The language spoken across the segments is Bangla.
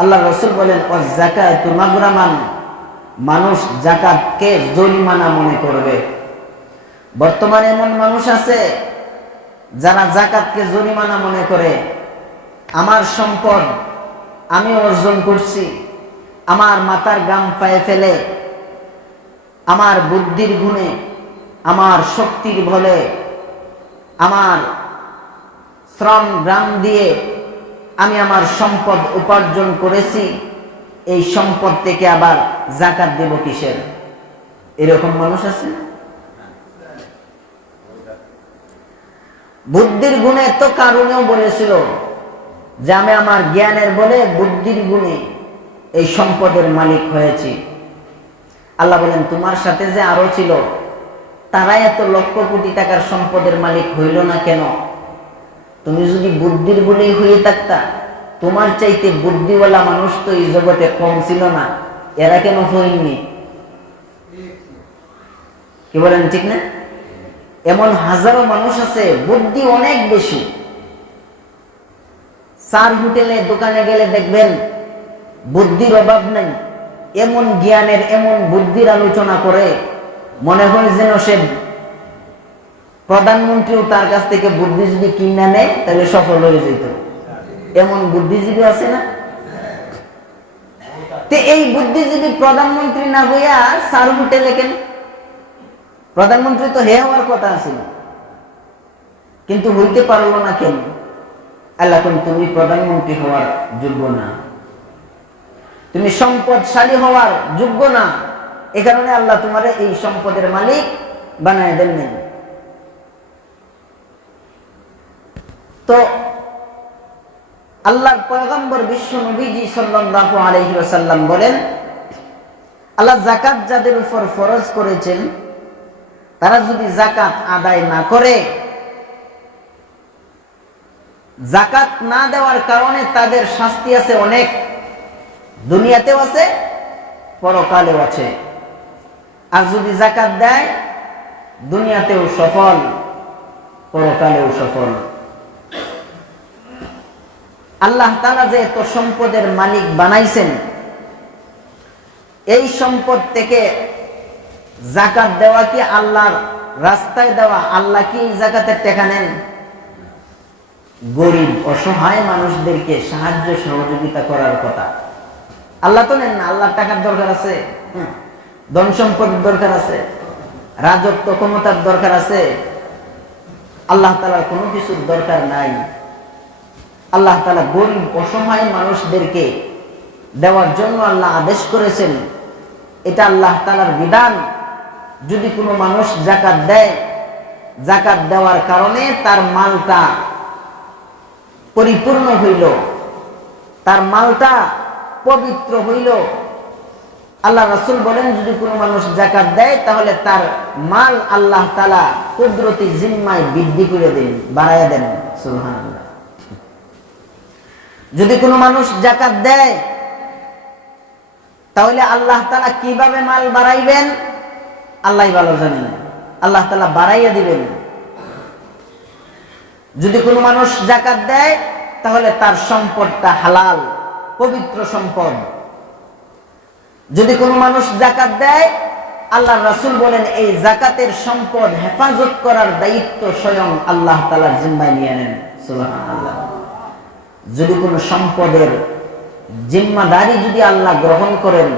আল্লাহ রাসূল বলেন যাকাতু মাগরামান, মানুষ যাকাতকে জরিমানা মনে করবে। বর্তমানে এমন মানুষ আছে যারা যাকাতকে জরিমানা মনে করে। আমার সম্পদ আমি অর্জন করছি, আমার মাথার ঘাম পায়ে ফেলে, আমার বুদ্ধির গুণে, আমার শক্তির বলে, আমার শ্রম গ্রাম দিয়ে আমি আমার সম্পদ উপার্জন করেছি, এই সম্পদ থেকে আবার যাকাত দেব কিসের? এরকম মানুষ আছে। বুদ্ধির গুণে তো কারণেও বলেছিল যে আমি আমার জ্ঞানের বলে বুদ্ধির গুণে এই সম্পদের মালিক হয়েছি। আল্লাহ বলেন তোমার সাথে যে আরো ছিল তারাই এত লক্ষ কোটি টাকার সম্পদের মালিক হইল না কেন? তুমি যদি বুদ্ধির গুণেই হয়ে থাকতা, তোমার চাইতে বুদ্ধিওয়ালা মানুষ তো এই জগতে কম ছিল না, এরা কেন হইনি? কি বলেন ঠিক না? এমন হাজারো মানুষ আছে বুদ্ধি অনেক বেশি, চার হোটেলে দোকানে গেলে দেখবেন বুদ্ধির অভাব নেই, এমন জ্ঞানের এমন বুদ্ধির আলোচনা করে মনে হয় যেন সে প্রধানমন্ত্রীও তার কাছ থেকে বুদ্ধি যদি কিনে নেয় তাহলে সফল হয়ে যেত। এমন বুদ্ধিজীবী আছে না? তো এই বুদ্ধিজীবী প্রধানমন্ত্রী না হইয়া চার হোটেলে কেন? প্রধানমন্ত্রী তো হে হওয়ার কথা ছিল, কিন্তু হইতে পারলো না কেন? আল্লাহ তুমি প্রধানমন্ত্রী হওয়ার যোগ্য না, তুমি সম্পদশালী হওয়ার যোগ্য না, এ কারণে আল্লাহ তোমার এই সম্পদের মালিক বানায় দেন নাই। তো আল্লাহর পয়গম্বর বিশ্ব নবীজি সাল্লাল্লাহু আলাইহি ওয়াসাল্লাম বলেন, আল্লাহ যাকাত যাদের উপর ফরজ করেছেন তারা যদি যাকাত আদায় না করে, যাকাত না দেওয়ার কারণে তাদের শাস্তি আছে অনেক, দুনিয়াতেও আছে পরকালেও আছে। আর যদি যাকাত দেয় দুনিয়াতেও সফল পরকালেও সফল। আল্লাহ তাআলা যে এত সম্পদের মালিক বানাইছেন, এই সম্পদ থেকে যাকাত দেওয়া কি আল্লাহর রাস্তায় দেওয়া? আল্লাহ কি যাকাতের টাকা নেন? গরিব অসহায় মানুষদেরকে সাহায্য সহযোগিতা করার কথা আল্লাহ তো নেন না। আল্লাহর টাকার দরকার আছে, ধন সম্পদের দরকার আছে, রাজত্ব ক্ষমতার দরকার আছে। আল্লাহ তাআলার কোনো কিছুর দরকার নাই। আল্লাহ তাআলা গরিব অসহায় মানুষদেরকে দেওয়ার জন্য আল্লাহ আদেশ করেছেন, এটা আল্লাহ তাআলার বিধান। যদি কোনো মানুষ যাকাত দেয়, যাকাত দেওয়ার কারণে তার মালটা পরিপূর্ণ হইল, তার মালটা পবিত্র হইল। আল্লাহ রাসূল বলেন যদি কোনো মানুষ যাকাত দেয় তাহলে তার মাল আল্লাহ তাআলা কুদরতি জিম্মায় বৃদ্ধি করে দেন, বাড়ায়া দেন। সুবহানাল্লাহ। যদি কোনো মানুষ যাকাত দেয় তাহলে আল্লাহ তাআলা কিভাবে মাল বাড়াইবেন আল্লাহই ভালো জানেন, আল্লাহ তাআলা বাড়াইয়া দিবেন। যদি কোনো মানুষ যাকাত দেয় তাহলে তার সম্পদটা হালাল পবিত্র সম্পদ। যদি কোনো মানুষ যাকাত দেয়, আল্লাহর রাসূল বলেন এই যাকাতের সম্পদ হেফাজত করার দায়িত্ব স্বয়ং আল্লাহ তাআলার জিম্মায় নিয়ে নেন। সুবহানাল্লাহ। যদি কোনো সম্পদের জিম্মাদারি যদি আল্লাহ গ্রহণ করেন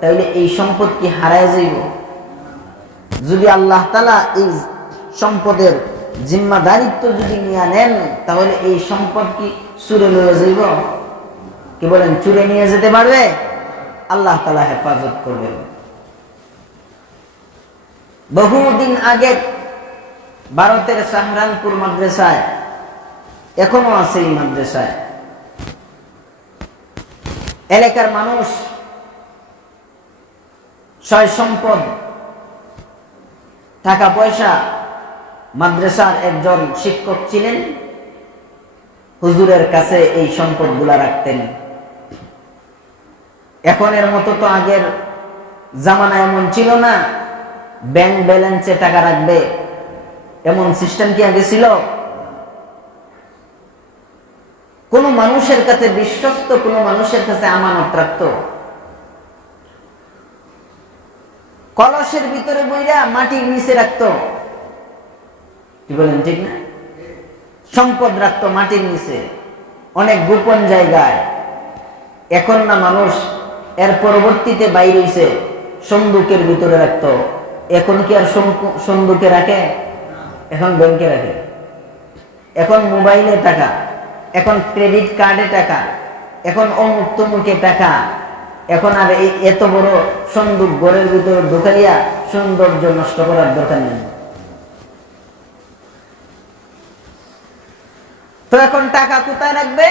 তাহলে এই সম্পদ কি হারায় যাইব? যদি আল্লাহ তাআলা এই সম্পদের জিম্মাদারিত্ব যদি নিয়ে নেন তাহলে এই সম্পদ কি চুরে লয়ে যাইব? কি বলেন, চুরে নিয়ে যেতে পারবে? আল্লাহ তাআলা হেফাজত করবেন। বহুদিন আগে ভারতের সাহারানপুর মাদ্রাসায়, এখনো আছে এই মাদ্রাসায়, এলাকার মানুষ সয় সম্পদ টাকা পয়সা, মাদ্রাসার একজন শিক্ষক ছিলেন, হুজুরের কাছে এই সম্পদগুলা রাখতেন। এখনের মতো তো আগের জামানা এমন ছিল না ব্যাংক ব্যালেন্সে টাকা রাখবে, এমন সিস্টেম কি আগে ছিল? কোন মানুষের কাছে বিশ্বস্ত, কোন মানুষের কাছে আমানত রাখতো। কলসের ভিতরে বইরা মাটির নিচে রাখতো, কি বলেন ঠিক না? সম্পদ রাখতো মাটির নিচে, অনেক গোপন জায়গায়। এখন না মানুষ এর পরবর্তীতে বাইরে হইছে সন্দুকের ভিতরে রাখতো। এখন কি আর সন্দুকে রাখে? এখন ব্যাংকে রাখে, এখন মোবাইলে টাকা, এখন ক্রেডিট কার্ডে টাকা, এখন অমুক তমুকে টাকা। এখন আর এই এত বড় সন্দুক ঘরের ভিতরে ঢুকাইয়া সৌন্দর্য নষ্ট করার দরকার নেই। তো এখন টাকা কোথায় রাখবে?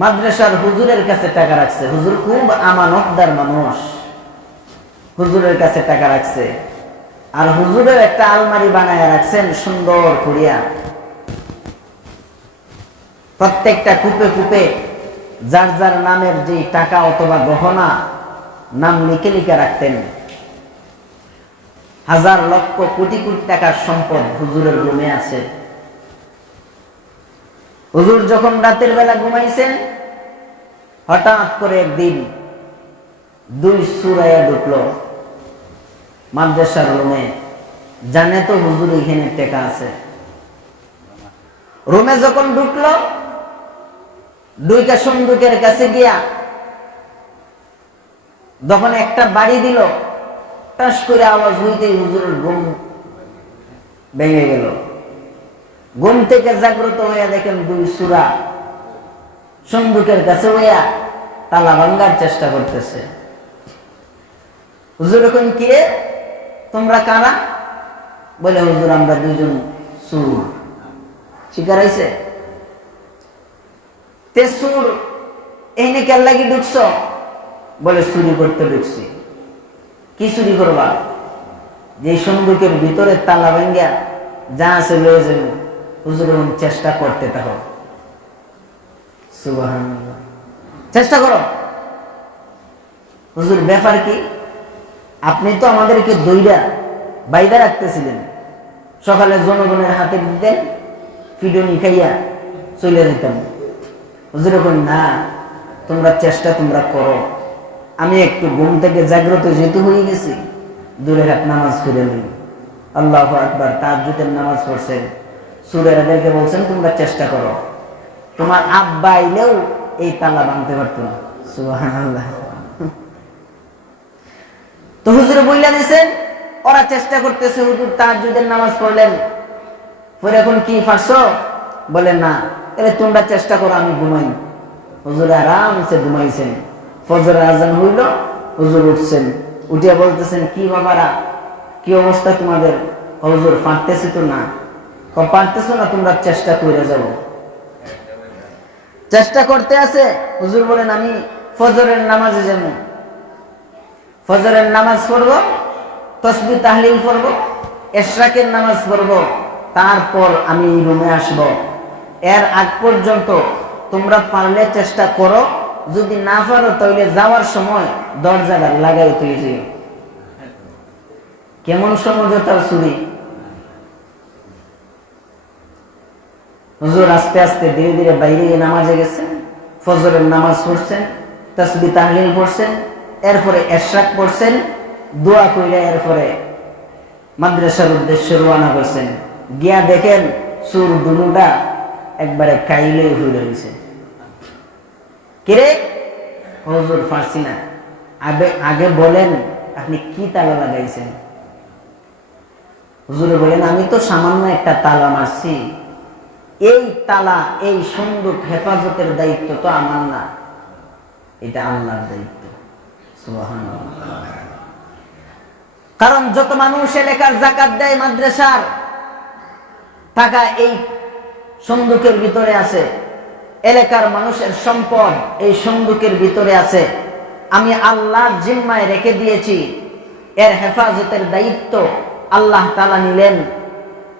মাদ্রাসার হুজুরের কাছে টাকা রাখছে। হুজুর খুব আমানতদার মানুষ, হুজুরের কাছে টাকা রাখছে। আর হুজুরের একটা আলমারি বানায় রাখছেন সুন্দর করিয়া। প্রত্যেকটা কূপে কূপে যার যার নামের যে টাকা অথবা গহনা নাম লিখে লিখে রাখতেন। হাজার লক্ষ কোটি কোটি টাকার সম্পদ হুজুরের রুমে আছে। হুজুর যখন রাতের বেলা ঘুমাইছেন, হঠাৎ করে একদিন দুই সুরাইয়া ঢুকলো মাদ্রাসার রুমে। জানে তো হুজুর এখানে টাকা আছে। রুমে যখন ঢুকলো, দুইটা সন্দুকের কাছে গিয়া যখন একটা বাড়ি দিল, টাস করে আওয়াজ হইতেই হুজুরের ঘুম ভেঙে গেল। ঘুম থেকে জাগ্রত হইয়া দেখেন দুই সুরা সন্দুকের কাছে হইয়া তালা ভাঙ্গার চেষ্টা করতেছে। হুজুর এখন কি রে, তোমরা কারা? বলে হুজুর আমরা দুইজন সুর। শিকার হয়েছে তে সুর এনে কেন লাগি ঢুকছ? বলে চুরি করতে ঢুকছি। কি চুরি করবা? যে সন্দুকের ভিতরে তালা ভাঙ্গা যা আছে লয়ে যাবে। হুজুর এখন চেষ্টা করতে থাকো। সুবহানাল্লাহ, চেষ্টা করো। হুজুর ব্যাপার কি? আপনি তো আমাদেরকে দইরা বাইদা রাখতেছিলেন, সকালে জনগণের হাতে দিতেন, পিডনি খাইয়া চলে যেতাম। হুজুর এখন না, তোমরা চেষ্টা তোমরা করো। আমি একটু ঘুম থেকে জাগ্রত যেহেতু হয়ে গেছি, 2 রাকাত নামাজ পড়ে নিই। আল্লাহু আকবার, তাহাজ্জুদের নামাজ পড়ছেন। সুরেরাদেরকে বলছেন তোমরা চেষ্টা করো। তোমার আব্বা আইলেও এই তালা ভাঙতে পারতো না। সুবহানাল্লাহ। তো হুজুরে বইলা দিয়েছেন, ওরা চেষ্টা করতেছে। হুজুর তাহাজ্জুদের নামাজ পড়লেন, পরে এখন কি পারছো? বলে না। তাহলে তোমরা চেষ্টা করো, আমি ঘুমাই। হুজুর আরামসে ঘুমাইছেন। ফজরের আজান হইল, হুজুর উঠছেন। উঠিয়া বলতেছেন, কি বাবারা, কি অবস্থা তোমাদের? হুজুর পারতেছি তো না। পারতেছো না, তোমরা চেষ্টা করে যাবো। চেষ্টা করতে আছে। হুজুর বলেন আমি ফজরের নামাজে যাব, ফজরের নামাজ পড়বো, তসবিহ তাহলিল পড়বো, ইশরাকের নামাজ পড়বো, তারপর আমি এই রুমে আসব। এর আগ পর্যন্ত তোমরা পারলে চেষ্টা করো, যদি না পারো তাহলে যাওয়ার সময় দরজাটা লাগাই তুই যে। কেমন সমঝোতার চুরি! হুজুর আস্তে আস্তে ধীরে ধীরে বাইরে নামাজে গেছেন, ফজরের নামাজ পড়ছেন, তাসবিহ তাহলিল পড়ছেন, এরপরে ইশরাক পড়ছেন, দোয়া কইরা এরপরে মাদ্রাসার উদ্দেশ্যে রওনা করছেন। গিয়া দেখেন সুর দুনুটা একবারে কাইলে হয়ে রয়েছে। কিরে হুজুর পারছি না। আগে বলেন আপনি কি তালা লাগাইছেন? হুজুরে বলেন আমি তো সামান্য একটা তালা মারছি। এই তালা, এই সন্দুক হেফাজতের দায়িত্ব তো আমার না, এটা আল্লাহর দায়িত্ব। সুবহানাল্লাহ। কারণ যত মানুষ এলাকার যাকাত দেয়, মাদ্রাসার টাকা এই সন্দুকের ভিতরে আছে। এলাকার মানুষের সম্পদ এই সন্দুকের ভিতরে আছে। আমি আল্লাহর জিম্মায় রেখে দিয়েছি। এর হেফাজতের দায়িত্ব আল্লাহ তাআলা নিলেন।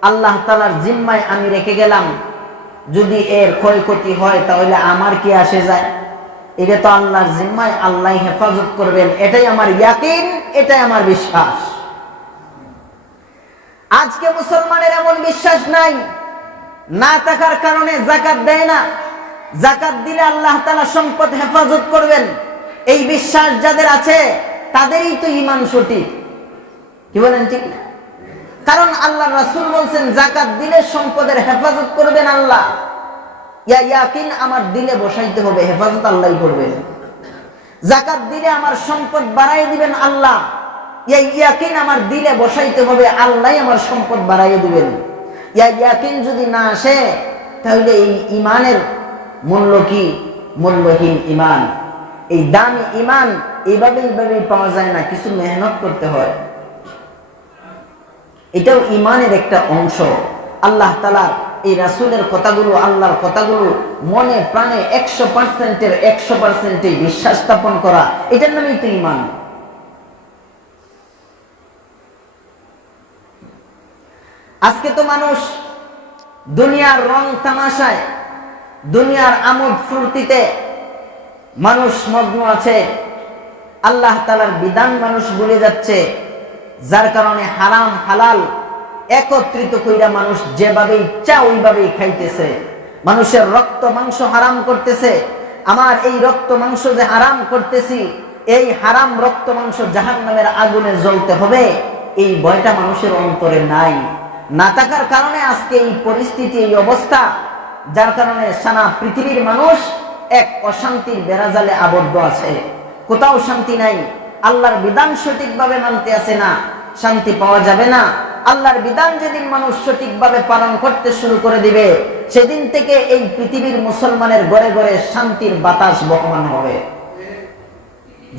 আল্লাহ তাআলার জিম্মায় আমি রেখে গেলাম। যদি এর ক্ষয়ক্ষতি হয় তাহলে আমার কি আসে যায়? এটা তো আল্লাহর জিম্মায়, আল্লাহ হেফাজত করবেন। এটাই আমার ইয়াকিন, এটাই আমার বিশ্বাস। আজকে মুসলমানের এমন বিশ্বাস নাই, না থাকার কারণে যাকাত দেয় না। যাকাত দিলে আল্লাহ তাআলা সম্পদ হেফাজত করবেন, এই বিশ্বাস যাদের আছে তাদেরই তো ঈমান সঠিক। কি বলেন ঠিক না? কারণ আল্লাহ রাসূল বলছেন যাকাত দিলে সম্পদের হেফাজত করবেন আল্লাহ। ইয়াকিন আমার দিলে বসাইতে হবে, হেফাজত আল্লাহই করবেন। যাকাত দিলে আমার সম্পদ বাড়াই দিবেন আল্লাহ, ইয়াকিন আমার দিলে বসাইতে হবে, আল্লাহই আমার সম্পদ বাড়াইয়ে দিবেন। ইয়াকিন যদি না আসে তাহলে এই ইমানের মূল্য কি? মূল্যহীন ইমান। এই দামি ইমান এইভাবে পাওয়া যায় না, কিছু মেহনত করতে হয়। এটাও ইমানের একটা অংশ। আল্লাহ তাআলা এই রাসূলের কথাগুলো, আল্লাহর কথাগুলো মনে প্রাণে 100% বিশ্বাস স্থাপন করা, এটার নামই তো ইমান। আজকে তো মানুষ দুনিয়ার রং তামাশায়, দুনিয়ার আমোদ ফুর্তিতে মানুষ মগ্ন আছে, আল্লাহ তাআলার বিধান মানুষ ভুলে যাচ্ছে, যার কারণে হারাম হালাল একত্রিত কইরা মানুষ যেভাবে ইচ্ছা ওইভাবেই খাইতেছে। মানুষের রক্ত মাংস হারাম করতেছে। আমার এই রক্ত মাংস যে হারাম করতেছি, এই হারাম রক্ত মাংস জাহান্নামের আগুনে জ্বলতে হবে, এই ভয়টা মানুষের অন্তরে নাই। না থাকার কারণে আজকে এই পরিস্থিতি, এই অবস্থা, যার কারণে সারা পৃথিবীর মানুষ এক অশান্তির বেড়াজালে আবদ্ধ আছে। কোথাও শান্তি নাই। আল্লাহর বিধান সঠিকভাবে মানতে আসে না, শান্তি পাওয়া যাবে না। আল্লাহর বিধান যেদিন মানুষ সঠিকভাবে পালন করতে শুরু করে দিবে, সেদিন থেকে এই পৃথিবীর মুসলমানের ঘরে ঘরে শান্তির বাতাস বহমান হবে।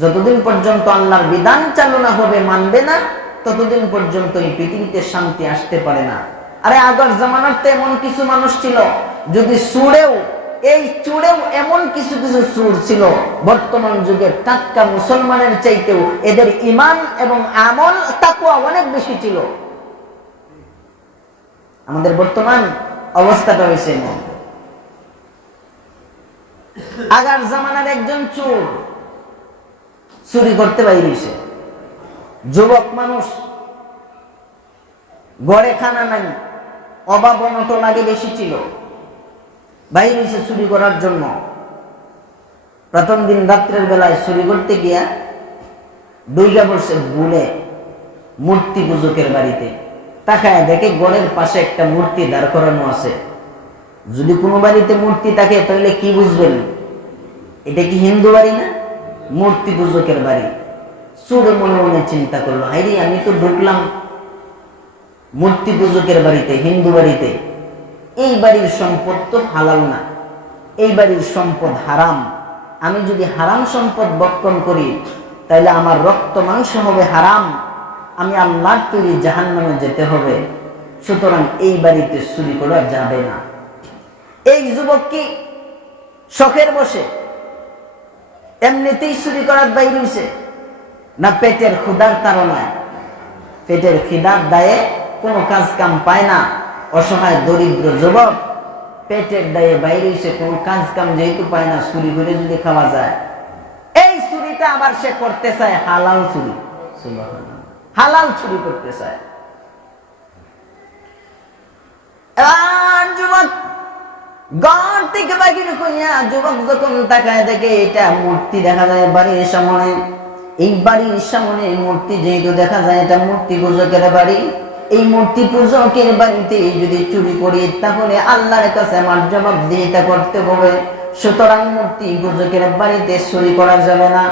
যতদিন পর্যন্ত আল্লাহর বিধান চালু না হবে, মানবে না, ততদিন পর্যন্ত এই পৃথিবীতে শান্তি আসতে পারে না। আরে আগের জামানাতে এমন কিছু মানুষ ছিল, যদি চুড়েও এমন কিছু কিছু সুর ছিল, বর্তমান যুগের টাটকা মুসলমানের চাইতেও এদের ঈমান এবং আমল তাকওয়া অনেক বেশি ছিল। আমাদের বর্তমান অবস্থাটা হয়েছে এমন। আগের জামানার একজন চোর চুরি করতে বাইরেছে, যুবক মানুষ, ঘরে খানা নাই, অভাব অনটন আগে বেশি ছিল, বাইরে এসে চুরি করার জন্য। প্রথম দিন রাত্রের বেলায় চুরি করতে গিয়া ডুইগা পড়ছে ভুলে মূর্তি পূজকের বাড়িতে। তাকায় দেখে ঘরের পাশে একটা মূর্তি দাঁড় করানো আছে। যদি কোনো বাড়িতে মূর্তি থাকে তাহলে কি বুঝবেন, এটা কি হিন্দু বাড়ি না মূর্তি পূজকের বাড়ি? চোরে মনে মনে চিন্তা করলো, হাইরে আমি তো ঢুকলাম মূর্তি পূজকের বাড়িতে, হিন্দু বাড়িতে। এই বাড়ির সম্পদ তো হালাল না, এই বাড়ির সম্পদ হারাম। আমি যদি হারাম সম্পদ বক্ষণ করি তাহলে আমার রক্ত মাংস হবে হারাম, আমি আল্লাহর তৈরি জাহান্নামে যেতে হবে। সুতরাং এই বাড়িতে চুরি করা যাবে না। এই যুবক কি শখের বসে এমনিতেই চুরি করার বাইরে হইছে, না পেটের ক্ষুধার তাড়নায়? পেটের খিদার দায়ে কোনো কাজ কাম পায় না, অসহায় দরিদ্র যুবক পেটের দায়ে বাইরে হইছে, কোনো কাজ কাম যেহেতু পায় না, চুরি করে যদি খাওয়া যায়, এই চুরিটা আবার সে করতে চায় হালাল চুরি। হালাল চুরি করতে চায়। এবার যুবক ঘর থেকে বাহির কইয়া যুবক যখন তাকায় দেখে এটা মূর্তি দেখা যায় বাড়ির সামনে। এই বাড়ির সামনে মূর্তি যেহেতু দেখা যায়, এটা মূর্তি পূজকের বাড়ি। এই মূর্তি পূজকের বাড়িতে যদি চুরি করি তাহলে আল্লাহর কাছে আমার জবাবদিহিতা করতে হবে। সুতরাং মূর্তি পূজকের বাড়িতে চুরি করা যাবে না।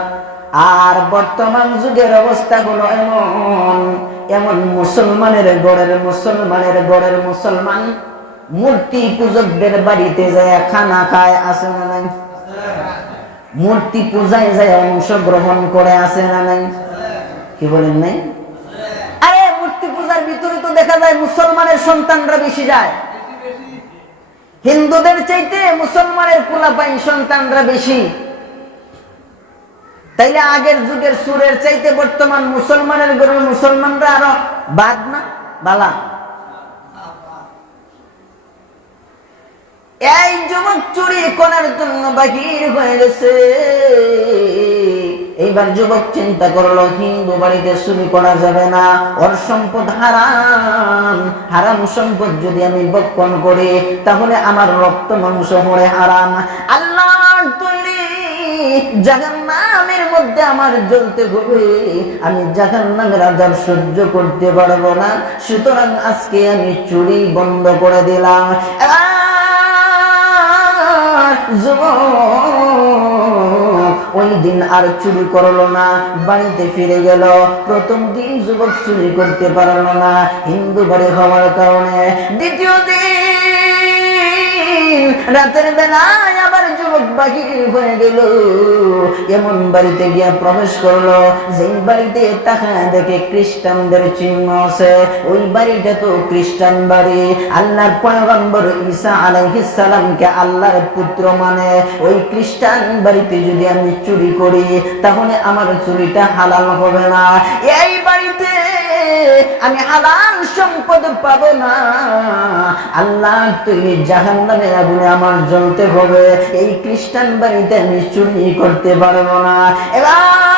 আর বর্তমান যুগের অবস্থা হলো এমন মুসলমানের গড়ের মুসলমান মূর্তি পূজকদের বাড়িতে যায় খানা খায়, আছে না নাই? মূর্তি পূজায় যায় অংশগ্রহণ করে, আছে না নাই? কি বলেন নাই? আরে মূর্তি পূজার ভিতরে তো দেখা যায় মুসলমানের সন্তানরা বেশি যায়, হিন্দুদের চাইতে মুসলমানের পোলাপাইন সন্তানরা বেশি। তাইলে আগের যুগের সুরের চাইতে বর্তমান মুসলমানের ঘরের মুসলমানরা আরো বাদ না বালা? এই যুবক চুরি করার জন্য বাহির হয়ে গেছে। এই এইবার যুবক চিন্তা করলো হিন্দু বাড়িতে চুরি করা যাবে না, ওর সম্পদ হারাম, হারাম সম্পদ যদি আমি ভক্ষণ করি তাহলে আমার রক্ত মাংস হয়ে হারাম, আল্লাহর তৈরি জাহান্নামের মধ্যে আমার জ্বলতে হবে, আমি জাহান্নামের আযাব সহ্য করতে পারবো না, সুতরাং আজকে আমি চুরি বন্ধ করে দিলাম। ওই দিন আর চুরি করলো না, বাড়িতে ফিরে গেল। প্রথম দিন যুবক চুরি করতে পারলো না হিন্দু বাড়ি হওয়ার কারণে। দ্বিতীয় দিন রাতের বেলায় আবার যুবক বাহির হয়ে গেল, এমন বাড়িতে গিয়ে প্রবেশ করলো যেই বাড়িতে তাকায় দেখে খ্রিস্টানদের চিহ্ন আছে, ওই বাড়িটা তো খ্রিস্টান বাড়ি। আল্লাহর পয়গম্বর ঈসা আলাইহিস সালামকে আল্লাহর পুত্র মানে, ওই খ্রিস্টান বাড়িতে যদি আমি চুরি করি তাহলে আমার চুরিটা হালাল হবে না, এই বাড়িতে আমি হালাল সম্পদ পাবো না, আল্লাহ তৈরি জাহান্নামের আগুনে আমার জ্বলতে হবে, এই খ্রিস্টান বাড়িতে আমি চুরি করতে পারবো না। এবার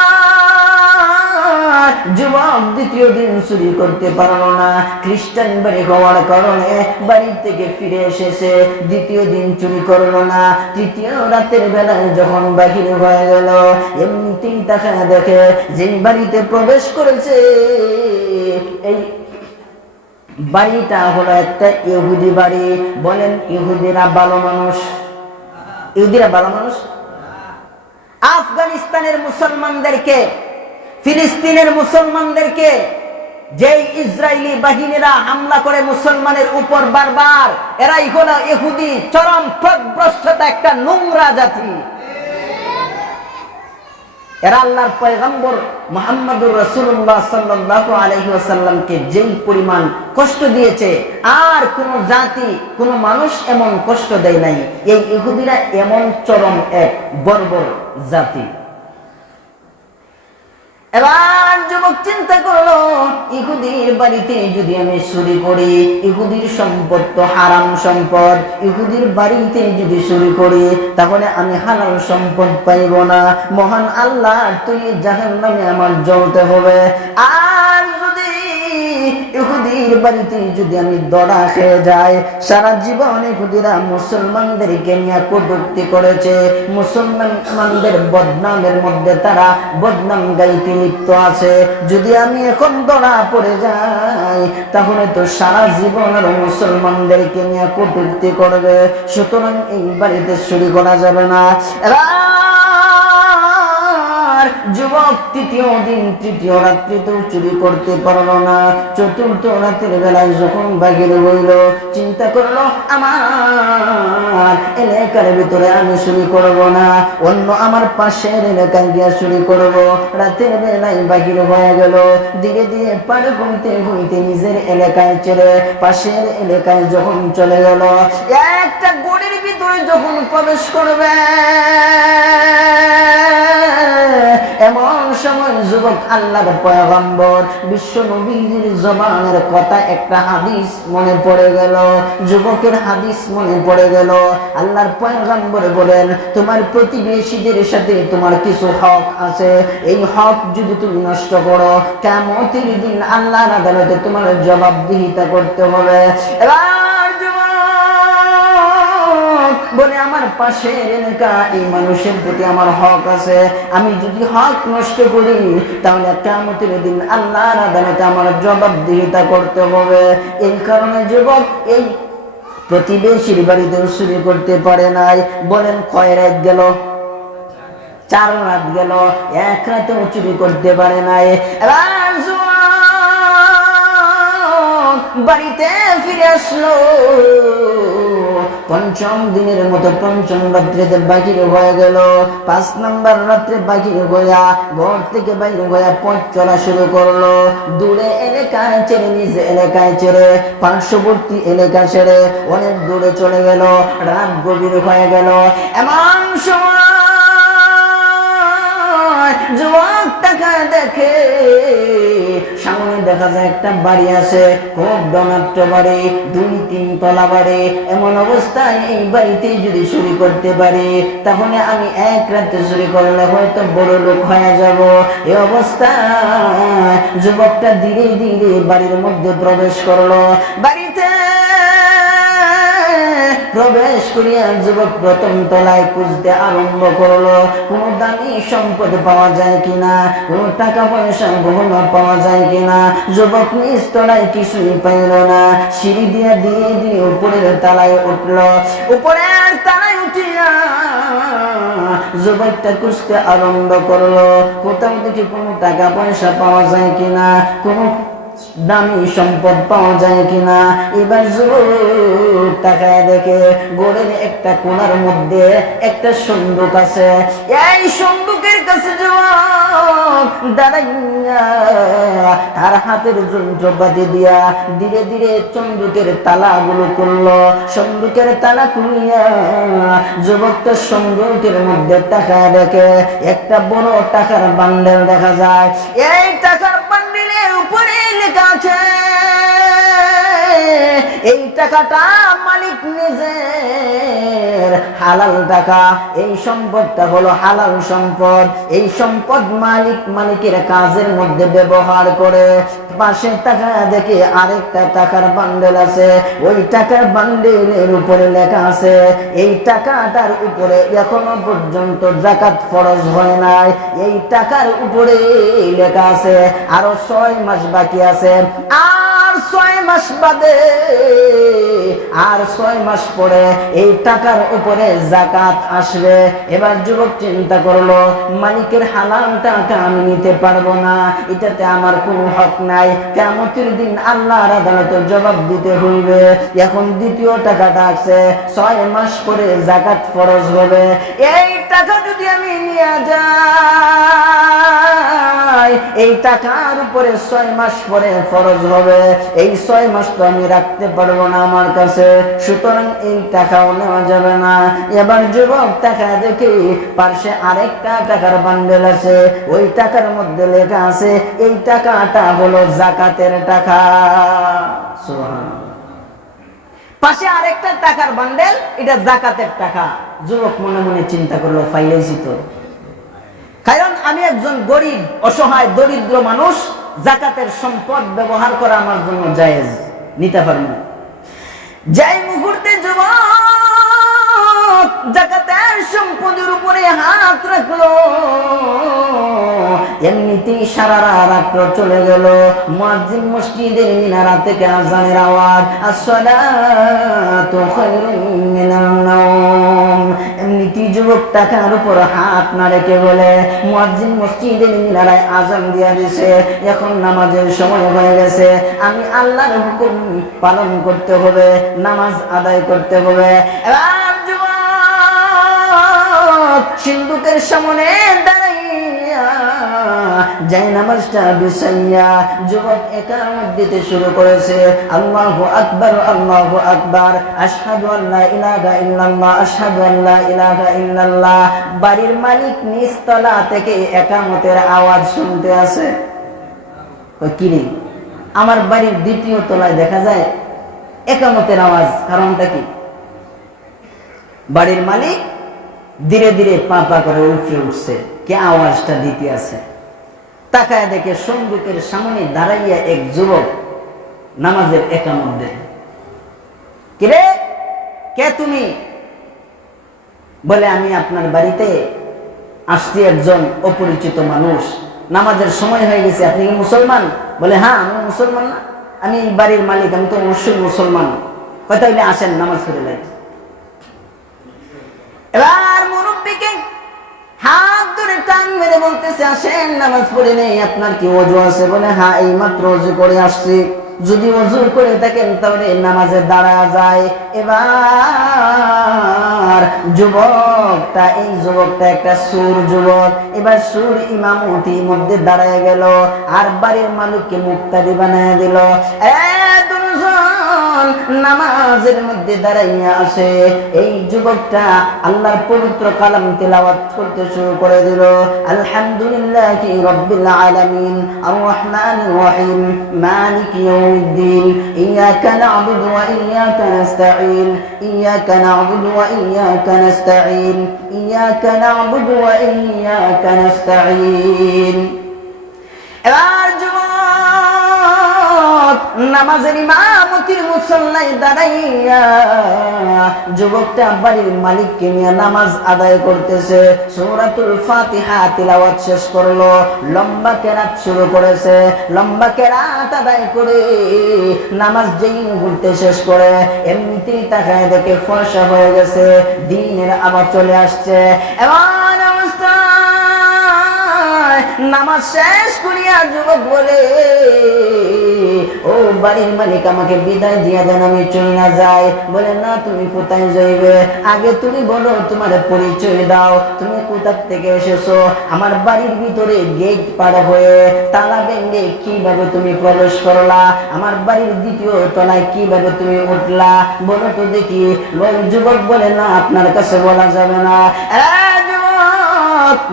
যুবক দ্বিতীয় দিন চুরি করতে পারলো না, খ্রিস্টান বাড়ি হওয়ার কারণে বাড়ি থেকে ফিরে এসেছে, দ্বিতীয় দিন চুরি করলো না। তৃতীয় রাতের বেলায় যখন বাহির হয়ে গেল, এমনিতেই তাকায় দেখে যে বাড়িতে প্রবেশ করেছে এই বাড়িটা হলো একটা ইহুদি বাড়ি। বলেন ইহুদিরা ভালো মানুষ? ইহুদিরা ভালো মানুষ? আফগানিস্তানের মুসলমানদেরকে, ফিলিস্তিনের মুসলমানদেরকে যেই ইসরায়েলি বাহিনীরা হামলা করে মুসলমানের উপর বারবার, এরাই হলো ইহুদি, চরম পথভ্রষ্টতা একটা নোংরা জাতি। এরা আল্লাহর পয়গম্বর মুহাম্মদুর রাসূলুল্লাহ সাল্লাল্লাহু আলাইহি ওয়াসাল্লামকে যেই পরিমাণ কষ্ট দিয়েছে আর কোন জাতি, কোন মানুষ এমন কষ্ট দেয় নাই। এই ইহুদিরা এমন চরম এক বর্বর জাতি। এবার যুবক চিন্তা করলো ইহুদির বাড়িতে যদি আমি চুরি করি, ইহুদির সম্পদ তো হারাম সম্পদ, ইহুদির বাড়িতে যদি চুরি করি তাহলে আমি হালাল সম্পদ পাইব না, মহান আল্লাহ তুই জাহান্নামে আমার জ্বলতে হবে। আর যদি ইহুদির বাড়িতে যদি আমি দড়া খেয়ে যাই, সারা জীবন ইহুদিরা মুসলমানদেরকে নিয়ে কটূক্তি করেছে, মুসলমানদের বদনামের মধ্যে তারা বদনাম গাইতে লিপ্ত আছে, যদি আমি এখন দড়া পড়ে যাই তাহলে তো সারা জীবন আর মুসলমানদেরকে নিয়ে কটূক্তি করবে, সুতরাং এই বাড়িতে চুরি করা যাবে না। যুবক তৃতীয় দিন তৃতীয় রাত্রিতেও চুরি করতে পারলো না। চতুর্থ রাতের বেলায় যখন বাহির হইল, চিন্তা করলো আমার এলাকার ভিতরে আমি চুরি করব না, অন্য আমার পাশের এলাকায় গিয়ে চুরি করব। রাতের বেলায় বাহির হয়ে গেল, ধীরে ধীরে পার হইতে হইতে নিজের এলাকায় ছেড়ে পাশের এলাকায় যখন চলে গেল, একটা গড়ির ভিতরে যখন প্রবেশ করবে, এমন সময় যুবক আল্লাহর পয়গম্বর বিশ্ব নবীর জবানের কথা একটা হাদিস মনে পড়ে গেল, যুবকের হাদিস মনে পড়ে গেল। আল্লাহর পয়গম্বর বলেন, তোমার প্রতিবেশীদের সাথে তোমার কিছু হক আছে, এই হক যদি তুমি নষ্ট করো কিয়ামতের দিন আল্লাহর আদালতে তোমার জবাবদিহিতা করতে হবে। এবার যুবক বলে, আমার পাশের এলাকা এই মানুষের প্রতি আমার হক আছে, আমি যদি হক নষ্ট করি তাহলে কিয়ামতের দিন আল্লাহর আদালতে আমার জবাবদিহিতা করতে হবে। এই কারণে যুবক এই প্রতিবেশীর বাড়িতে চুরি করতে পারে নাই। বলেন কয় রাত গেল? 4 রাত গেল, এক রাতেও চুরি করতে পারে নাই। এবার বাড়িতে ফিরে আসলো, পঞ্চম দিনের মতো পঞ্চম রাত্রিতে বাহির হয়ে গেল। 5 নম্বর রাত্রে বাহির হইয়া ঘর থেকে বাহির হইয়া পথ চলা শুরু করলো। দূরে এলাকায় ছেড়ে, নিজ এলাকায় ছেড়ে, পার্শ্ববর্তী এলাকা ছেড়ে অনেক দূরে চলে গেল। রাত গভীর হয়ে গেল, এমন সময় যুবক তাকায় দেখে সামনে দেখা যায় একটা বাড়ি আছে, খুব ধনাঢ্য বাড়ি, 2-3 তলা বাড়ি। এমন অবস্থায় এই বাড়িতে যদি চুরি করতে পারি, তাহলে আমি এক রাতে চুরি করলে হয়তো বড় লোক হয়ে যাব। এই অবস্থায় যুবকটা ধীরে ধীরে বাড়ির মধ্যে প্রবেশ করলো। বাড়িতে প্রবেশ করিয়া যুবক প্রথম তলায় খুঁজতে আরম্ভ করলো, কোনো দামি সম্পদ পাওয়া যায় কিনা, কোনো টাকা পয়সা গহনা পাওয়া যায় কিনা। যুবক নিজ তলায় কিছুই পাইল না। সিঁড়ি দিয়া দিয়ে দিয়ে উপরের তলায় উঠলো। উপরের তলায় উঠিয়া যুবকটা খুঁজতে আরম্ভ করলো, কোথাও থেকে কোনো টাকা পয়সা পাওয়া যায় কিনা, কোনো দামি সম্পদ পাওয়া যায় কিনা। এবার যুবক তাকায় দেখে গোড়ের একটা কোণার মধ্যে একটা সন্দুক আছে। এই সন্দুকের কাছে যুবক দাঁড়াইয়া তার হাতের যন্ত্রপাতি দিয়া ধীরে ধীরে সন্দুকের তালাগুলো খুললো। সন্দুকের তালা খুলিয়া যুবকটা সন্দুকের মধ্যে তাকায় দেখে একটা বড় টাকার বান্ডেল দেখা যায়। এই টাকার বান্ডেলের উপরে লেখা আছে এই টাকাটা মালিক নিজের হালাল টাকা। এই সম্পদটা হলো হালাল সম্পদ। এই সম্পদ মালিকের কাজের মধ্যে ব্যবহার করে। পাশে টাকা দেখে আরেকটা টাকার বান্ডেল আছে। ওই টাকার বান্ডেলের উপরে লেখা আছে এই টাকাটার উপরে এখনো পর্যন্ত যাকাত ফরজ হয় নাই। এই টাকার উপরে লেখা আছে আরো 6 মাস বাকি আছে, আর 6 মাস বাদে আর 6 মাস পরে এই টাকার উপরে যাকাত আসবে। এবার যুবক চিন্তা করলো, মালিকের হালাল টাকা আমি নিতে পারবো না, এটাতে আমার কোনো হক নাই। কিয়ামতের দিন আল্লাহর আদালতে জবাব দিতে হইবে। এখন দ্বিতীয় টাকাটা আছে, 6 মাস পরে যাকাত ফরজ হবে। এই টাকা যদি আমি নিয়ে যাই, এই টাকার উপরে 6 মাস পরে ফরজ হবে। এই 6 মাস তো আমি রাখতে পারবো না আমার কাছে, সুতরাং এই টাকাও নেওয়া যাবে না। এবার যুবক টাকা দেখে পাশে আরেকটা টাকার বান্ডেল আছে। ওই টাকার মধ্যে লেখা আছে এই টাকাটা হলো যাকাতের টাকা। সুবহানাল্লাহ। পাশে আরেকটা টাকার বান্ডেল, এটা যাকাতের টাকা। যুবক মনে মনে চিন্তা করলো, ফাইলেছি তো, কারণ আমি একজন গরিব অসহায় দরিদ্র মানুষ, যাকাতের সম্পদ ব্যবহার করা আমার জন্য জায়েজ, নিতে পারবো। যাই মুহূর্তে যুবক যাকাতের সম্পদের উপরে হাত রাখলো, এমনিতেই সারা রাত চলে গেল। মুয়াজ্জিন মসজিদের মিনারা থেকে আযানের আওয়াজ, আসসালাতু খায়রুম মিনান নাওম। এমনিতেই যুবক টাকার উপর হাত না রেখে বলে, মুয়াজ্জিন মসজিদের মিনারায় আযান দিয়া দিয়েছে, এখন নামাজের সময় হয়ে গেছে, আমি আল্লাহর হুকুম পালন করতে হবে, নামাজ আদায় করতে হবে। এবার যুবক সিন্দুকের সামনে দাঁড়াইয়া যাই নামাজটা বিছাইয়া যুবক ইকামত দিতে শুরু করেছে। আল্লাহু আকবার, আল্লাহু আকবার, আশহাদু আল্লা ইলাহা ইল্লাল্লাহ, আশহাদু আল্লা ইলাহা ইল্লাল্লাহ। বাড়ির মালিক নিচতলা থেকে ইকামতের আওয়াজ শুনতে আছে। কই কি রে, আমার বাড়ির দ্বিতীয় তলায় দেখা যায় ইকামতের আওয়াজ, কারণটা কি? বাড়ির মালিক ধীরে ধীরে পা পা করে উঠে উঠছে, কে আওয়াজটা দিতে আছে। তাকায় দেখে সন্দুকের সামনে দাঁড়াইয়া এক যুবক নামাজের ইকামত দেয়। কি রে, কে তুমি? বলে, আমি আপনার বাড়িতে আসছি, একজন অপরিচিত মানুষ, নামাজের সময় হয়ে গেছে, আপনি কি মুসলমান? বলে, হ্যাঁ আমি মুসলমান। না, আমি বাড়ির মালিক, আমি তো অবশ্যই মুসলমান। কথা হইলে আসেন নামাজ পড়ে যাই। এবার মুরব্বিকে হাত ধরে টান মেরে বলতেছে, আসেন নামাজ পড়ে নেই, আপনার কি ওযু আছে? বলে, হ্যাঁ এই মাত্র ওযু করে আসছি। যদি ওযু করে থাকেন তাহলে নামাজে দাঁড়া যায়। এবার এই যুবকটা একটা সুর যুবক, এবার সুর ইমামতির মধ্যে দাঁড়ায় গেল আর বাড়ির মালিককে মুক্তাদি বানায় দিল। যখন নামাজের মধ্যে দাঁড়াইয়া আসে, এই যুবকটা আল্লাহর পবিত্র কালাম তিলাওয়াত করতে শুরু করে দিল। আলহামদুলিল্লাহি রাব্বিল আলামিন আর রহমানির রহিম মালিকি ইয়াউমিদ্দিন ইয়াকা না'বুদু ওয়া ইয়াকা নাস্তাঈন ইয়াকা না'বুদু ওয়া ইয়াকা নাস্তাঈন ইয়াকা না'বুদু ওয়া ইয়াকা নাস্তাঈন। এবার যুবক নামাজের ইমামতির মুসল্লায় দাঁড়াইয়া যুবকটা বাড়ির মালিককে নিয়ে নামাজ আদায় করতেছে। সূরাতুল ফাতিহা তিলাওয়াত শেষ করলো, লম্বা কেরাত শুরু করেছে। লম্বা কেরাত আদায় করে নামাজ যেই মুহূর্তে শেষ করে এমনিতেই তাকায় দেখে ফর্সা হয়ে গেছে, দিনের আবার চলে আসছে। এমন অবস্থা নামাজ শেষ করিয়া যুবক বলে, ও বাড়ির মালিক আমাকে বিদায় দিয়া দেন, আমি চলে না যাই। বলে, না তুমি কোথায় যাইবে, আগে তুমি বলো, তোমার পরিচয় দাও, তুমি কোথা থেকে এসেছো, আমার বাড়ির ভিতরে গেট পার হয়ে তালা ভেঙে কিভাবে তুমি প্রবেশ করলা, আমার বাড়ির দ্বিতীয় তলায় কিভাবে তুমি উঠলা, বলো তো দেখি। ওই যুবক বলে, না আপনার কাছে বলা যাবে না।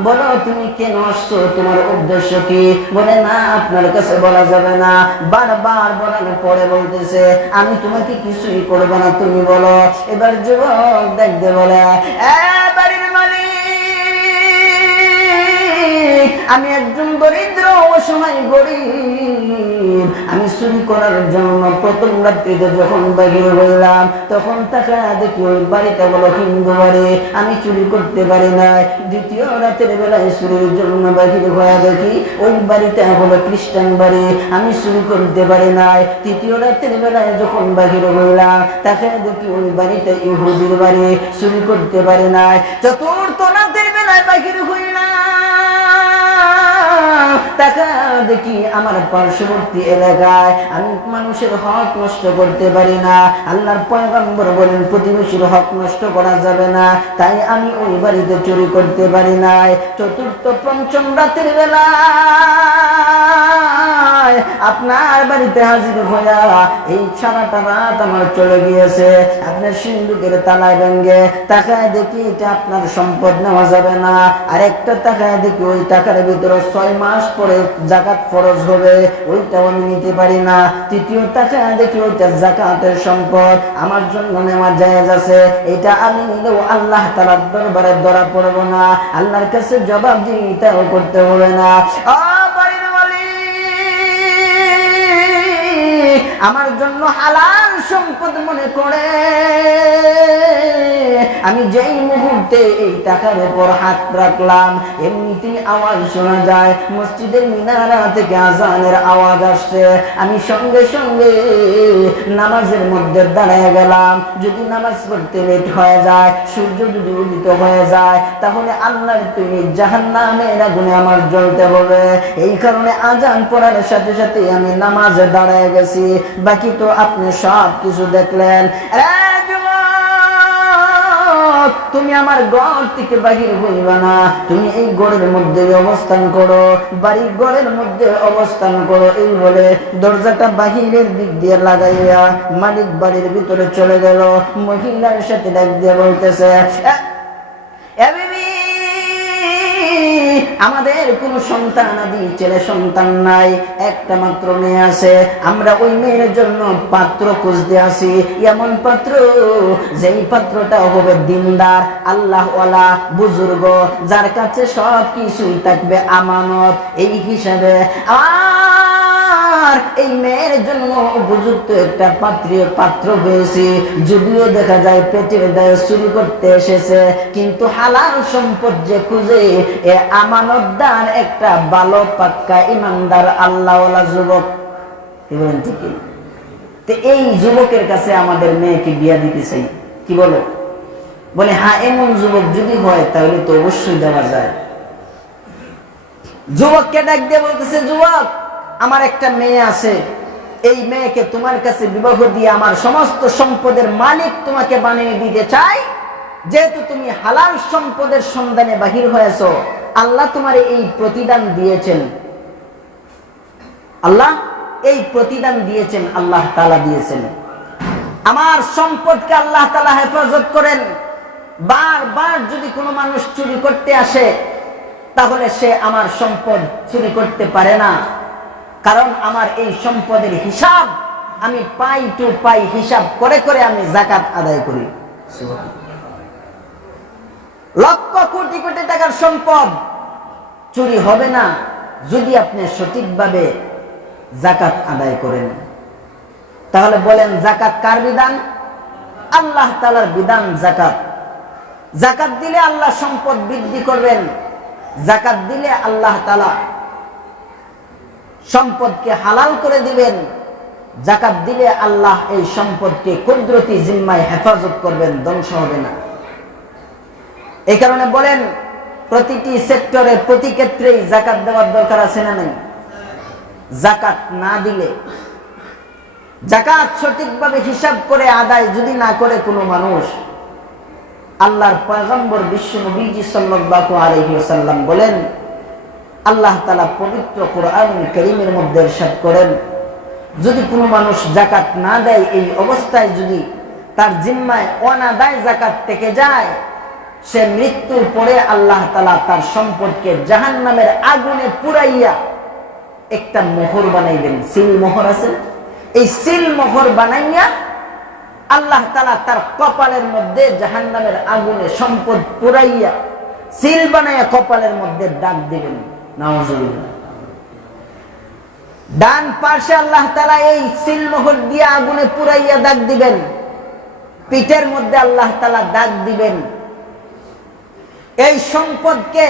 বলো তুমি কেন আসছো, তোমার উদ্দেশ্য কি? বলে, না আপনার কাছে বলা যাবে না। বারবার বলার পরে বলতেছে, আমি তোমাকে কিছুই করবো না, তুমি বলো। এবার যুবক দেখতে বলে, বাড়ির মালিক, আমি একজন দরিদ্র অসহায় গরিব, আমি চুরি করার জন্য প্রথম রাত্রিতে যখন বাহির হইলাম তখন তাকা দেখি ওই বাড়িটা বলো হিন্দু বাড়ি, আমি চুরি করতে পারি নাই। দ্বিতীয় রাতের বেলায় চুরির জন্য বাহির হয়ে দেখি ওই বাড়িটা হলো খ্রিস্টান বাড়ি, আমি চুরি করতে পারি নাই। তৃতীয় রাতের বেলায় যখন বাহির হইলাম তাকে দেখি ওই বাড়িটা ইহুদির বাড়ি, চুরি করতে পারি নাই। চতুর্থ রাতের বেলায় বাহির হইলাম তাকা দেখি আমার পার্শ্ববর্তী এলাকায় আমি মানুষের হক নষ্ট করতে পারি না। আল্লাহর পয়গম্বর বলেন প্রতিবেশীর হক নষ্ট করা যাবে না, তাই আমি ওই বাড়িতে চুরি করতে পারি নাই। চতুর্থ পঞ্চম রাতের বেলা আপনার বাড়িতে হাজির হইয়া এই সারাটা রাত আমার চলে গিয়েছে, আপনার সিন্ধুকের তালায় ভেঙ্গে তাকায় দেখি এটা আপনার সম্পদ নেওয়া যাবে না। আরেকটা তাকায় দেখি ওই টাকার ভিতরে 6 মাস পরে যাকাত ফরজ হবে, ওইটাও আমি নিতে পারি না। তৃতীয় তাকায় দেখি ওইটা যাকাতের সম্পদ, আমার জন্য নেওয়া জায়েজ আছে, এটা আমি নিলেও আল্লাহ তাআলার দরবারে ধরা পড়ব না, আল্লাহর কাছে জবাবদিহিতাও করতে হবে না। আমার জন্য হালাল সম্পদ মনে করে আমি যেই মুহূর্তে এই টাকার উপর হাত রাখলাম এমনিতেই আওয়াজ শোনা যায়, মসজিদের মিনারা থেকে আজানের আওয়াজ আসছে। আমি সঙ্গে সঙ্গে নামাজের মধ্যে দাঁড়ায় গেলাম। যদি নামাজ পড়তে লেট হয়ে যায়, সূর্য যদি উদিত হয়ে যায়, তাহলে আল্লাহর তৈরি জাহান্নামের আগুনে আমার জ্বলতে হবে। এই কারণে আজান পড়ার সাথে সাথে আমি নামাজে দাঁড়ায় গেছি। বাকি তো আপনি সব কিছু দেখলেন। তুমি আমার ঘর থেকে বাহির হইবা না, তুমি এই ঘরের মধ্যে অবস্থান করো, বাড়ির ঘরের মধ্যে অবস্থান করো। এই বলে দরজাটা বাহিরের দিক দিয়ে লাগাইয়া মালিক বাড়ির ভিতরে চলে গেল। মহিলার সাথে ডাক দিয়ে বলতেছে, আমাদের কোনো সন্তান আদি ছেলে সন্তান নাই, একটা মাত্র মেয়ে আছে, আমরা ওই মেয়ের জন্য পাত্র খুঁজতে আসি। এমন পাত্র যেই পাত্রটা হবে দিনদার, আল্লাহওয়ালা, বুজুর্গ, যার কাছে সব কিছুই থাকবে আমানত। এই হিসাবে আর এই মেয়ের জন্য উপযুক্ত একটা পাত্র পেয়েছি। যদিও দেখা যায় পেটের দায়ে চুরি করতে এসেছে, কিন্তু হালাল সম্পদ যে খুঁজে এ আমানতদার একটা ভালো পাক্কা ইমানদার আল্লাহওয়ালা যুবক। বলেন ঠিক? তো এই যুবকের কাছে আমাদের মেয়েকে বিয়া দিতে চাই, কি বলো? বলে, হ্যাঁ এমন যুবক যদি হয় তাহলে তো অবশ্যই দেওয়া যায়। যুবককে ডাক দিয়ে বলতেছে, যুবক আমার একটা মেয়ে আছে, এই মেয়েকে তোমার কাছে বিবাহ দিয়ে আমার সমস্ত সম্পদের মালিক তোমাকে বানিয়ে দিতে চাই। যেহেতু তুমি হালাল সম্পদের সন্ধানে বাহির হয়েছো, আল্লাহ তোমার এই প্রতিদান দিয়েছেন, আল্লাহ এই প্রতিদান দিয়েছেন, আল্লাহ তাআলা দিয়েছেন। আমার সম্পদকে আল্লাহ তাআলা হেফাজত করেন। বারবার যদি কোনো মানুষ চুরি করতে আসে, তাহলে সে আমার সম্পদ চুরি করতে পারে না, কারণ আমার এই সম্পদের হিসাব আমি পাই টু পাই হিসাব করে করে আমি যাকাত আদায় করি। লক্ষ কোটি কোটি টাকার সম্পদ চুরি হবে না যদি আপনি সঠিকভাবে যাকাত আদায় করেন। তাহলে বলেন, যাকাত কার বিধান? আল্লাহ তাআলার বিধান যাকাত। যাকাত দিলে আল্লাহ সম্পদ বৃদ্ধি করবেন, যাকাত দিলে আল্লাহ তাআলা সম্পদকে হালাল করে দিবেন, যাকাত দিলে আল্লাহ এই সম্পদকে কুদরতি জিম্মায় হেফাজত করবেন, ধ্বংস হবে না। এই কারণে বলেন, প্রতিটি সেক্টরে প্রতি ক্ষেত্রেই যাকাত দেওয়ার দরকার আছে না নাই? যাকাত না দিলে, যাকাত সঠিকভাবে হিসাব করে আদায় যদি না করে কোনো মানুষ, আল্লাহর পয়গম্বর বিশ্ব নবীজি সাল্লাল্লাহু আলাইহি ওয়াসাল্লাম বলেন, আল্লাহ তাআলা পবিত্র কোরআনুল কারীমের মধ্যে ইরশাদ করেন, যদি কোনো মানুষ যাকাত না দেয়, এই অবস্থায় যদি তার জিম্মায় অনাদায় যাকাত থেকে যায়, সে মৃত্যুর পরে আল্লাহ তাআলা তার সম্পদকে জাহান্নামের আগুনে পুড়াইয়া একটা মোহর বানাইবেন। সিল মোহর আছে, এই সিল মোহর বানাইয়া আল্লাহ তাআলা তার কপালের মধ্যে জাহান্নামের আগুনে সম্পদ পুড়াইয়া সিল বানাইয়া কপালের মধ্যে দাগ দিবেন। নাউজুবিল্লাহ। ডান পাশে আল্লাহ তাআলা এই সিল মোহর দিয়ে আগুনে পুড়াইয়া দাগ দিবেন, পিঠের মধ্যে আল্লাহ তাআলা দাগ দিবেন। এই সম্পদকে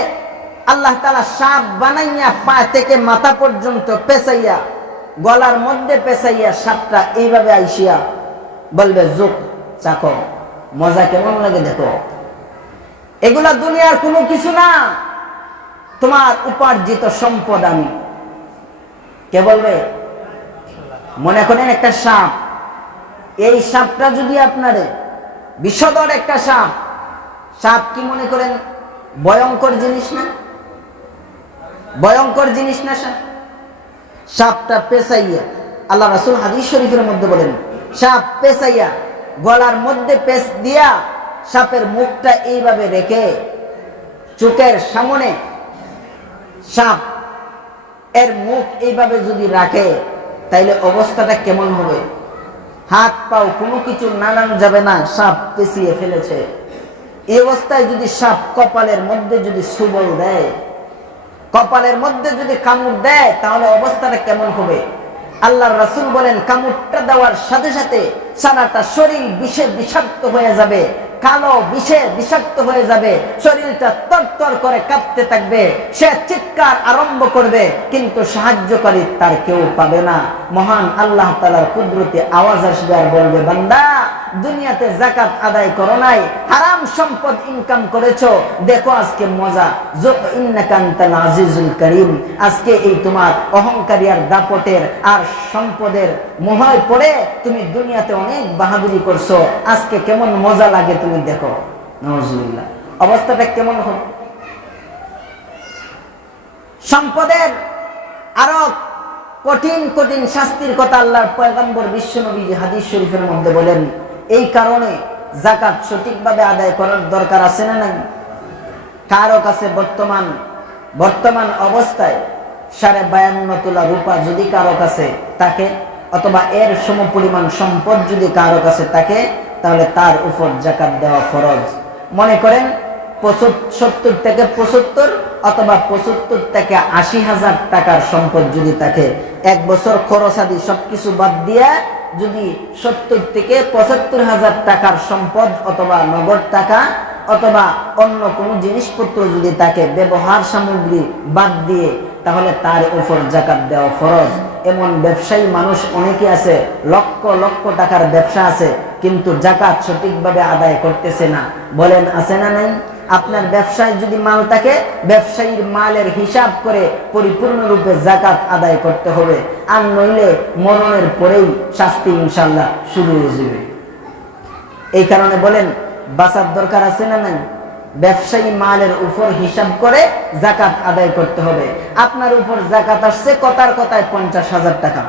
আল্লাহ তাআলা সাপ বানাইয়া পা থেকে মাথা পর্যন্ত পেঁচাইয়া, গলার মধ্যে পেঁচাইয়া সাপটা এইভাবে আইসিয়া বলবে, যোগ চাকো, মজা কেমন লাগে দেখো। এগুলা দুনিয়ার কোনো কিছু না, তোমার উপার্জিত সম্পদ আমি। কে বলবে? মনে করেন একটা সাপ, এই সাপটা যদি আপনারে বিষধর একটা সাপ, সাপ কি মনে করেন ভয়ঙ্কর জিনিস না? ভয়ঙ্কর জিনিস না সাপ? সাপটা পেঁচাইয়া, আল্লাহ রাসূল হাদিস শরীফের মধ্যে বলেন, সাপ পেঁচাইয়া গলার মধ্যে পেঁচ দিয়া সাপের মুখটা এইভাবে রেখে চোখের সামনে সাপ এর মুখ এইভাবে যদি রাখে, তাইলে অবস্থাটা কেমন হবে? হাত পাও কোনো কিছু নাড়ানো যাবে না, সাপ পেঁচিয়ে ফেলেছে। এই অবস্থায় যদি সাপ কপালের মধ্যে যদি সুবল দেয়, কপালের মধ্যে যদি কামড় দেয়, তাহলে অবস্থাটা কেমন হবে? আল্লাহর রাসূল বলেন, কামড়টা দেওয়ার সাথে সাথে সারাটা শরীর বিষে বিষাক্ত হয়ে যাবে, কালো বিষে বিষাক্ত হয়ে যাবে, শরীরটা তরতর করে কাঁপতে থাকবে, সে চিৎকার আরম্ভ করবে, কিন্তু সাহায্যকারী তার কেউ পাবে না। মহান আল্লাহ তাআলার কুদরতি আওয়াজ আসবে আর বলবে, বান্দা, দুনিয়াতে যাকাত আদায় করো নাই, হারাম সম্পদ ইনকাম করেছো, দেখো আজকে মজা। ইন্নাকা আনতাল আজিজুল কারীম, আজকে এই তোমার অহংকারী আর দাপটের আর সম্পদের মোহে পড়ে তুমি দুনিয়াতে অনেক বাহাদুরি করছো, আজকে কেমন মজা লাগে তুমি দেখো। নাউজুবিল্লাহ। অবস্থাটা কেমন হবে? সম্পদের আরো কঠিন কঠিন শাস্তির কথা আল্লাহর পয়গম্বর বিশ্ব নবী হাদিস শরীফের মধ্যে বলেন। এই কারণে যাকাত সঠিকভাবে আদায় করার দরকার আছে না নাই? কারো কাছে বর্তমান অবস্থায় 52.5 তোলা রূপা যদি কারো কাছে থাকে, অথবা এর সমপরিমাণ সম্পদ যদি কারো কাছে থাকে, তাহলে তার উপর যাকাত দেওয়া ফরজ। মনে করেন 70 থেকে 75 অথবা 75 থেকে 80,000 টাকার সম্পদ যদি থাকে, এক বছর খরচ আদি সবকিছু বাদ দিয়ে যদি 70 থেকে 75,000 টাকার সম্পদ অথবা নগদ টাকা অথবা অন্য কোনো জিনিসপত্র যদি থাকে, ব্যবহার সামগ্রী বাদ দিয়ে, তাহলে তার উপর যাকাত দেওয়া ফরজ। এমন ব্যবসায়ী মানুষ অনেকে আছে, লক্ষ লক্ষ টাকার ব্যবসা আছে, কিন্তু যাকাত সঠিকভাবে আদায় করতেছে না। বলেন আছে না নাই? আপনার ব্যবসায় যদি মাল থাকে, ব্যবসায়ীর মালের হিসাব করে পরিপূর্ণরূপে যাকাত আদায় করতে হবে, আর নইলে মরণের পরেই শাস্তি ইনশাআল্লাহ শুরু হয়ে যাবে। এই কারণে বলেন, বাঁচার দরকার আছে না নাই? ব্যবসায়ী মালের উপর হিসাব করে যাকাত আদায় করতে হবে। আপনার উপর যাকাত আসছে কথার কথায় 50,000 টাকা,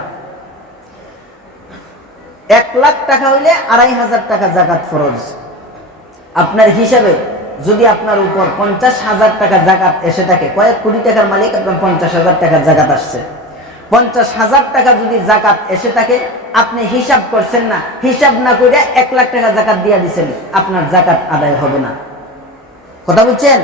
1,00,000 টাকা হইলে 2,500 টাকা জাকাত ফরজ। আপনার হিসাবে যদি আপনার উপর 50,000 টাকা জাকাত এসে থাকে, কয়েক কোটি টাকার মালিক, আপনার 50,000 টাকা জাকাত আসছে, 50,000 টাকা যদি জাকাত এসে থাকে, আপনি হিসাব করছেন না, হিসাব না করে 1,00,000 টাকা জাকাত দিয়ে দিচ্ছেন, আপনার জাকাত আদায় হবে না। কথা বুঝছেন?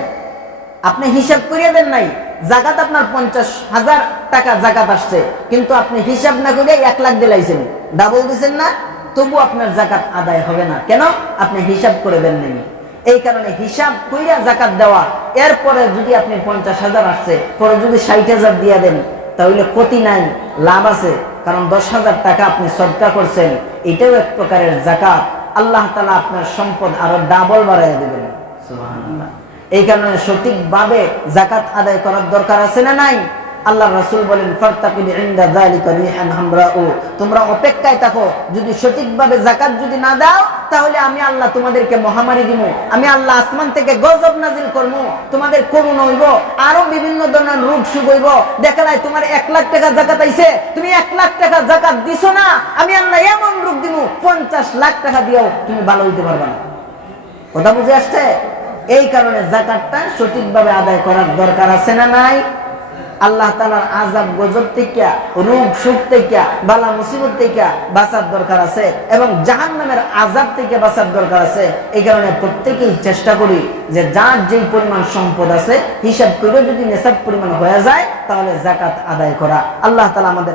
আপনি হিসাব করিয়ে দেন নাই, জাকাত আপনার 50,000 টাকা জাকাত আসছে, কিন্তু আপনি হিসাব না করে 1,00,000 দিলাইছেন, ডাবল দিচ্ছেন না, তবু আপনার জাকাত আদায় হবে না। কেন? আপনি হিসাব করে দেন নাই। এই কারণে হিসাব কইরা জাকাত দেওয়া, এরপরে যদি আপনি 50,000 আসছে, পরে যদি 60,000 দিয়ে দেন, তাহলে ক্ষতি নাই, লাভ আছে। কারণ 10,000 টাকা আপনি সদকা করছেন, এটাও এক প্রকারের জাকাত। আল্লাহ তাআলা আপনার সম্পদ আরো ডাবল বাড়াইয়া দেবেন। সুবহানাল্লাহ। এই কারণে সঠিকভাবে জাকাত আদায় করার দরকার আছে না নাই? আল্লাহ রাসূল বলেন, ফারতাকিব ইনদা যালিকা রিহান হামরাউ, তোমরা অপেক্ষায় থাকো, যদি সঠিকভাবে জাকাত যদি না দাও, তাহলে আমি আল্লাহ তোমাদেরকে মহামারী দিব, আমি আল্লাহ আসমান থেকে গজব নাজিল করব, তোমাদের করুণা হইব, আরো বিভিন্ন ধরনের রোগ সুখ হইব। দেখা যায় তোমার 1,00,000 টাকা জাকাত আইছে, তুমি 1,00,000 টাকা জাকাত দিছো না, আমি আল্লাহ এমন রোগ দিব, 50,00,000 টাকা দিয়েও তুমি ভালো হইতে পারবে না। কথা বুঝে আসছে? এই কারণে জাকাতটা সঠিকভাবে আদায় করার দরকার আছে না নাই? আল্লাহ তাআলার আযাব গজব থেকে, রোগ সুখ থেকে, বালা মুসিবত থেকে বাঁচার দরকার আছে, এবং জাহান্নামের আযাব থেকে বাঁচার দরকার আছে। এই কারণে প্রত্যেকেই চেষ্টা করি যে যার যেই পরিমাণ সম্পদ আছে, হিসাব করে যদি নেশাব পরিমাণ হয়ে যায়, তাহলে জাকাত আদায় করা। আল্লাহ তাআলা আমাদের